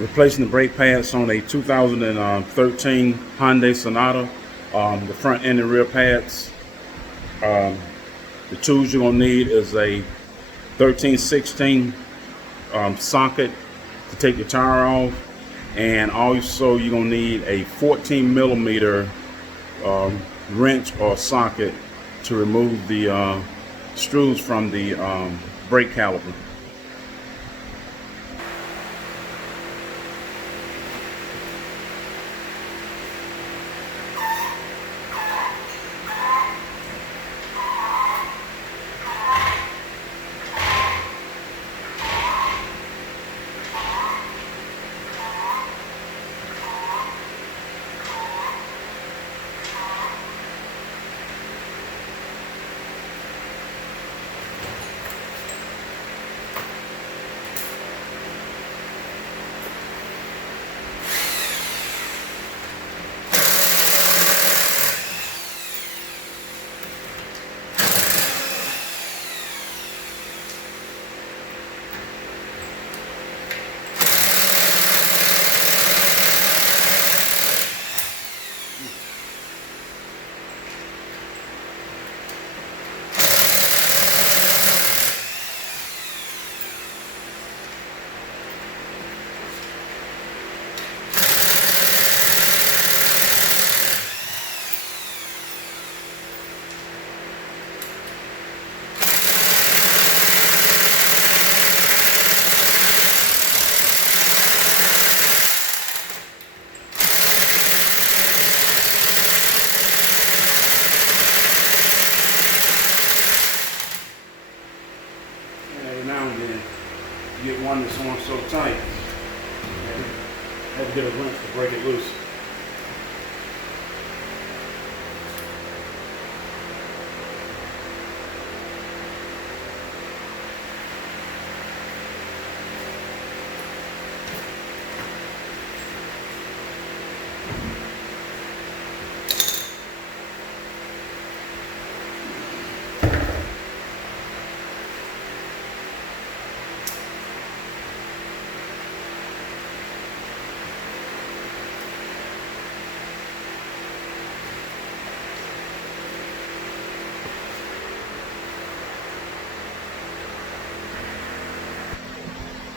Replacing the brake pads on a 2013 Hyundai Sonata. The front and the rear pads. The tools you're gonna need is a 13/16 socket to take the tire off, and also you're gonna need a 14 millimeter wrench or socket to remove the screws from the brake caliper. Now and then you get one that's on so tight, you have to get a wrench to break it loose.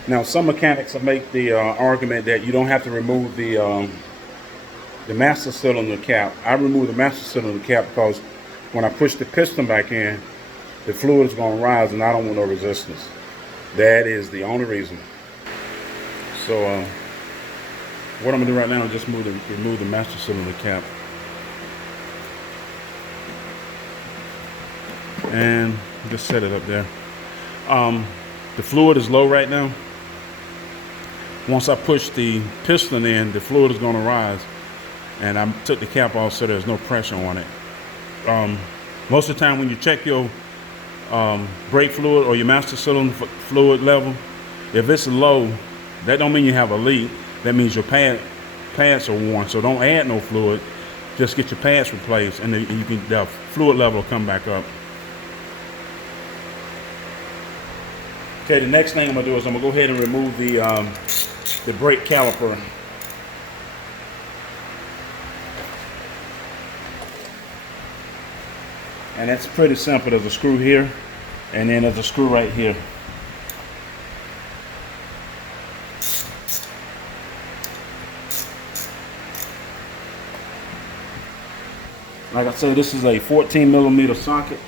Now, some mechanics will make the argument that you don't have to remove the master cylinder cap. I remove the master cylinder cap because when I push the piston back in, the fluid is going to rise, and I don't want no resistance. That is the only reason. So, what I'm going to do right now is just remove the master cylinder cap. And just set it up there. The fluid is low right now. Once I push the piston in, the fluid is going to rise, and I took the cap off so there's no pressure on it. Most of the time when you check your brake fluid or your master cylinder fluid level, if it's low, that don't mean you have a leak. That means your pads are worn. So don't add no fluid. Just get your pads replaced, and then the fluid level will come back up. Okay, the next thing I'm gonna do is I'm gonna go ahead and remove the brake caliper. And that's pretty simple. There's a screw here, and then there's a screw right here. Like I said, this is a 14 millimeter socket.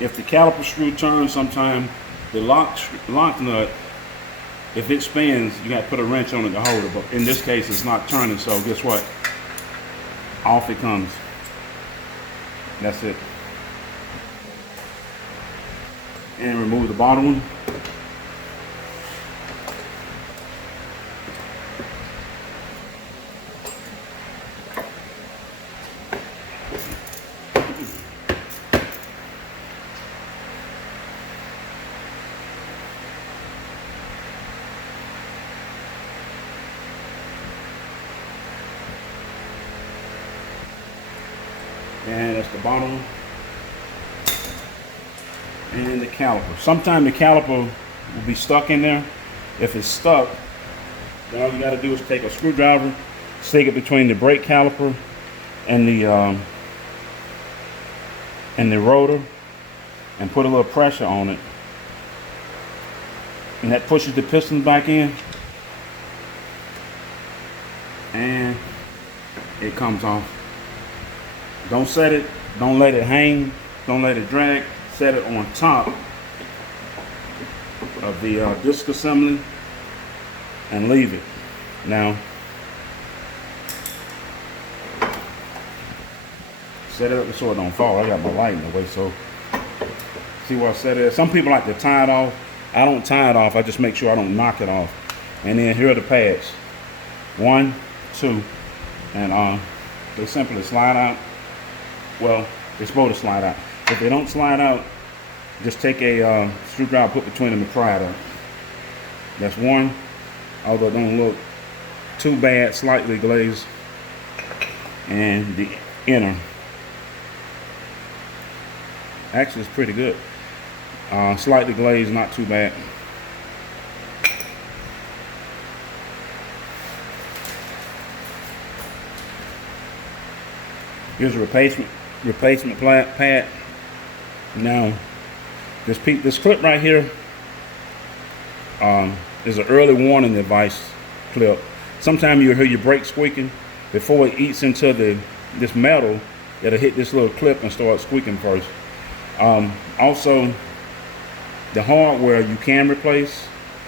If the caliper screw turns, sometime the lock nut, if it spins, you got to put a wrench on it to hold it. But in this case, it's not turning, so guess what? Off it comes. That's it. And remove the bottom one. And that's the bottom. and the caliper. Sometimes the caliper will be stuck in there. If it's stuck, then all you got to do is take a screwdriver, stick it between the brake caliper and the rotor, and put a little pressure on it, and that pushes the piston back in, and it comes off. Don't set it, don't let it hang, don't let it drag. Set it on top of the disc assembly and leave it. Now, set it up so it don't fall. I got my light in the way, so see where I set it at? Some people like to tie it off. I don't tie it off. I just make sure I don't knock it off. And then here are the pads. 1, 2, and they simply slide out. Well, they're supposed to slide out. If they don't slide out, just take a screwdriver, put between them and pry it out. That's one, although it don't look too bad, slightly glazed. And the inner, actually it's pretty good. Slightly glazed, not too bad. Here's a replacement pad. Now, this clip right here is an early warning device clip. Sometimes you'll hear your brake squeaking. Before it eats into this metal, it'll hit this little clip and start squeaking first. Also, the hardware you can replace,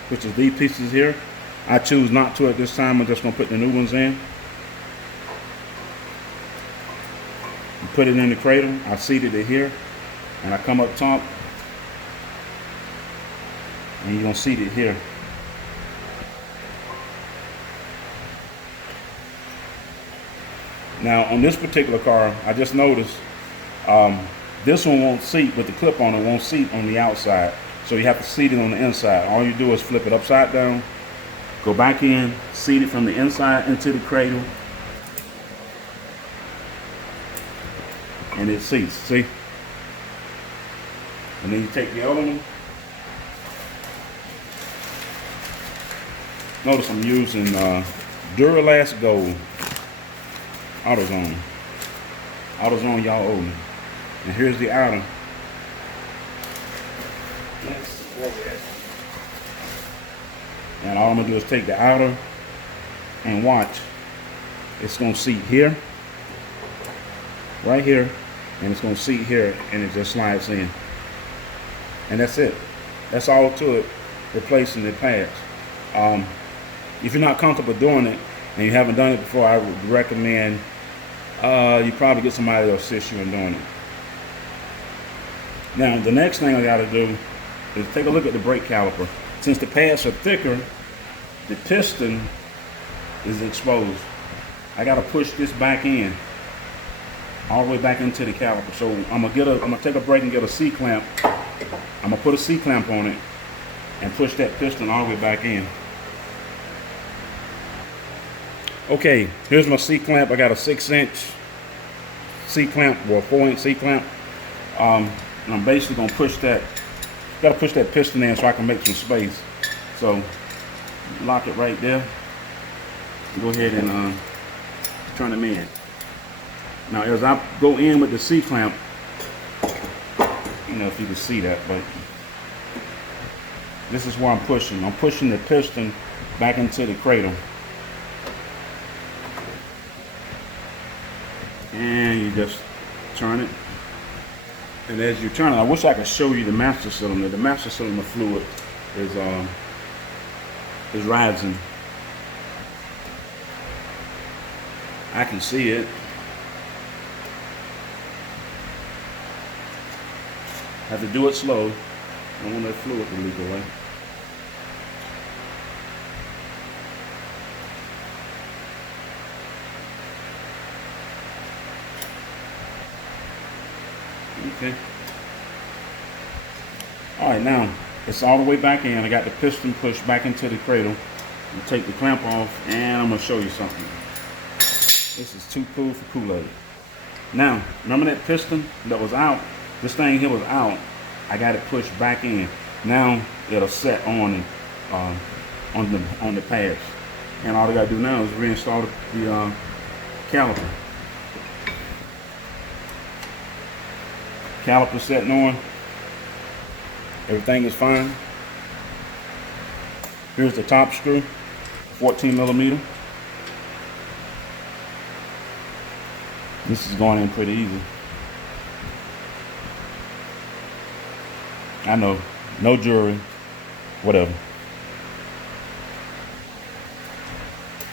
which is these pieces here. I choose not to at this time. I'm just gonna put the new ones in. Put it in the cradle. I seated it here, and I come up top, and you're gonna seat it here. Now on this particular car, I just noticed this one won't seat, but the clip on it won't seat on the outside, so you have to seat it on the inside. All you do is flip it upside down, go back in, seat it from the inside into the cradle, and it seats, see? And then you take the other one. Notice I'm using Duralast Gold. AutoZone. AutoZone, y'all owe me. And here's the outer. And all I'm gonna do is take the outer and watch. It's gonna seat here, right here, and it's gonna seat here, and it just slides in. And that's it. That's all to it, replacing the pads. If you're not comfortable doing it, and you haven't done it before, I would recommend you probably get somebody to assist you in doing it. Now, the next thing I gotta do is take a look at the brake caliper. Since the pads are thicker, the piston is exposed. I gotta push this back in, all the way back into the caliper. So I'm gonna take a break and get a C-clamp. I'm gonna put a C-clamp on it and push that piston all the way back in. Okay, here's my C-clamp. I got a 6-inch C-clamp or a 4-inch C-clamp. And I'm basically gonna push that. Gotta push that piston in so I can make some space. So lock it right there. Go ahead and turn them in. Now, as I go in with the C-clamp, you know if you can see that, but this is where I'm pushing. I'm pushing the piston back into the cradle. And you just turn it. And as you turn it, I wish I could show you the master cylinder. The master cylinder fluid is rising. I can see it. Have to do it slow. I don't want that fluid to leak away. Okay. All right, now it's all the way back in. I got the piston pushed back into the cradle. I'll take the clamp off, and I'm gonna show you something. This is too cool for Kool-Aid. Now, remember that piston that was out? This thing here was out, I got it pushed back in. Now it'll set on the pads. And all I gotta do now is reinstall the caliper. Caliper setting on. Everything is fine. Here's the top screw, 14 millimeter. This is going in pretty easy. I know, no jewelry, whatever.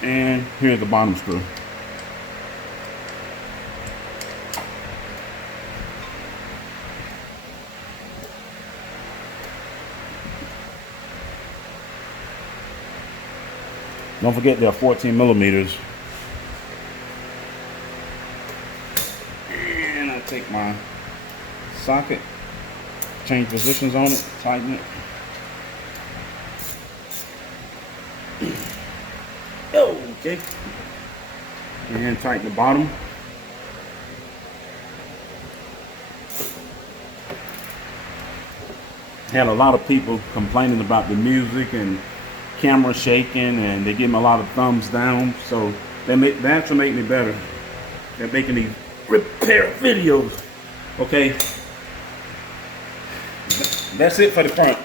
And here's the bottom screw. Don't forget there are 14 millimeters. And I take my socket, change positions on it, tighten it. Okay. And tighten the bottom. Had a lot of people complaining about the music and camera shaking, and they give me a lot of thumbs down, so that to make me better. They're making these repair videos. Okay, that's it for the front.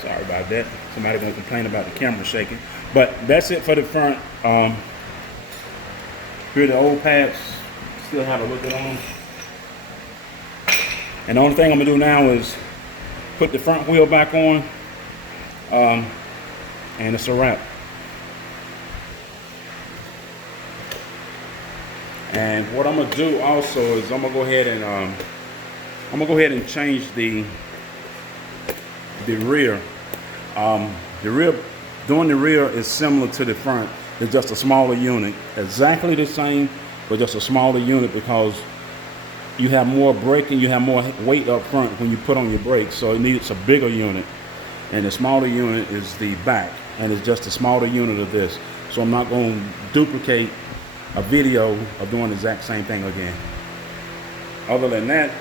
Sorry about that. Somebody gonna complain about the camera shaking, but that's it for the front. Here are the old pads. Still have a little bit on. And the only thing I'm gonna do now is put the front wheel back on. And it's a wrap. And what I'm gonna do also is I'm gonna go ahead and change the rear. Doing the rear is similar to the front. It's just a smaller unit, exactly the same, but just a smaller unit because you have more braking, you have more weight up front when you put on your brakes, so it needs a bigger unit. And the smaller unit is the back, and it's just a smaller unit of this. So I'm not going to duplicate a video of doing the exact same thing again. Other than that,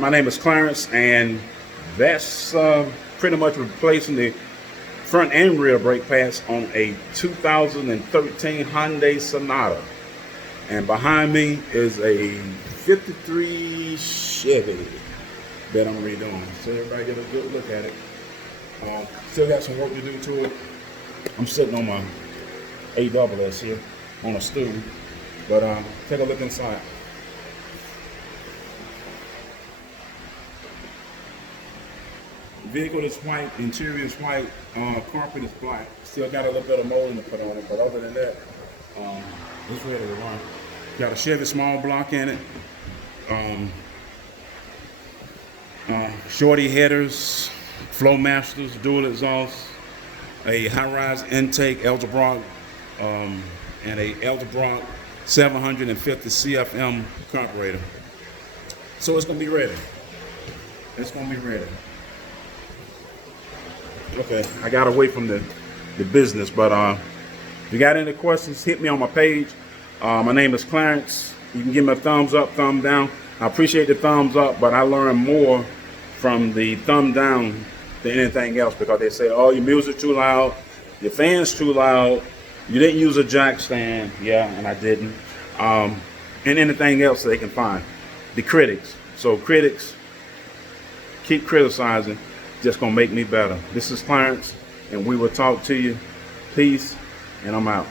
my name is Clarence, and that's pretty much replacing the front and rear brake pads on a 2013 Hyundai Sonata. And behind me is a 53 Chevy that I'm redoing. So everybody get a good look at it. Still got some work to do to it. I'm sitting on my AWS here on a stool. But take a look inside. Vehicle is white, interior is white, carpet is black. Still got a little bit of molding to put on it, but other than that, it's ready to run. Got a Chevy small block in it. Shorty headers, Flowmasters, dual exhaust, a high-rise intake, Elderbrock, and a Elderbrock 750 CFM carburetor. So it's gonna be ready. It's gonna be ready. Okay, I got away from the business, but if you got any questions, hit me on my page. My name is Clarence. You can give me a thumbs up, thumb down. I appreciate the thumbs up, but I learn more from the thumb down than anything else, because they say, oh, your music's too loud, your fan's too loud, you didn't use a jack stand. Yeah, and I didn't. And anything else they can find. The critics. So critics, keep criticizing. Just gonna make me better. This is Clarence, and we will talk to you. Peace, and I'm out.